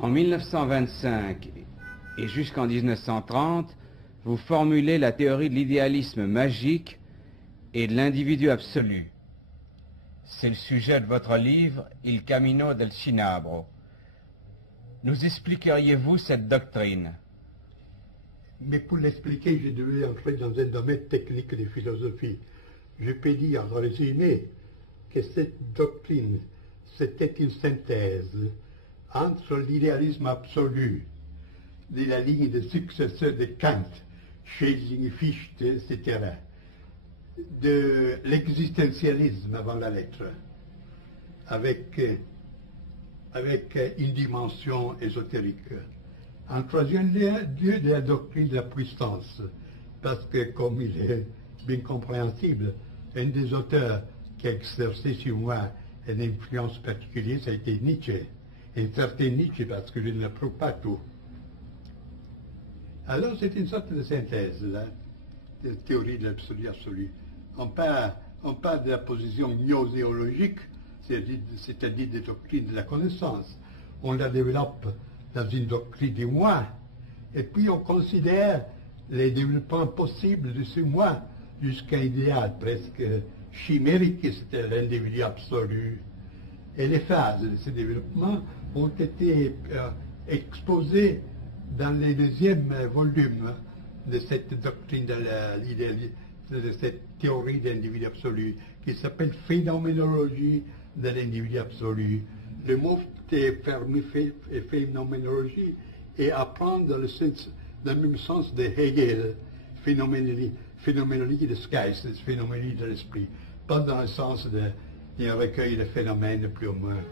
En 1925 et jusqu'en 1930, vous formulez la théorie de l'idéalisme magique et de l'individu absolu. C'est le sujet de votre livre « Il Camino del Cinabro ». Nous expliqueriez-vous cette doctrine? Mais pour l'expliquer, je devais entrer dans un domaine technique de philosophie. Je peux dire en résumé que cette doctrine, c'était une synthèse entre l'idéalisme absolu de la ligne des successeurs de Kant, Schelling, Fichte, etc., de l'existentialisme avant la lettre, avec une dimension ésotérique. En troisième lieu, de la doctrine de la puissance, parce que, comme il est bien compréhensible, un des auteurs qui a exercé sur moi une influence particulière, ça a été Nietzsche. Un certain Nietzsche, parce que je ne l'approuve pas tout. Alors, c'est une sorte de synthèse, là, de théorie de l'absolu absolu. On parle de la position gnoséologique, c'est-à-dire des doctrines de la connaissance. On la développe dans une doctrine du moi, et puis on considère les développements possibles de ce moi jusqu'à un idéal presque chimérique, c'est l'individu absolu. Et les phases de ce développement ont été exposées dans les deuxièmes volumes de cette doctrine de cette théorie de l'individu absolu, qui s'appelle phénoménologie de l'individu absolu. Le mot est permis phénoménologie et apprendre dans le même sens de Hegel, phénoménologie de Geistes, phénoménologie de l'esprit, pas dans le sens d'un recueil de phénomènes plus ou moins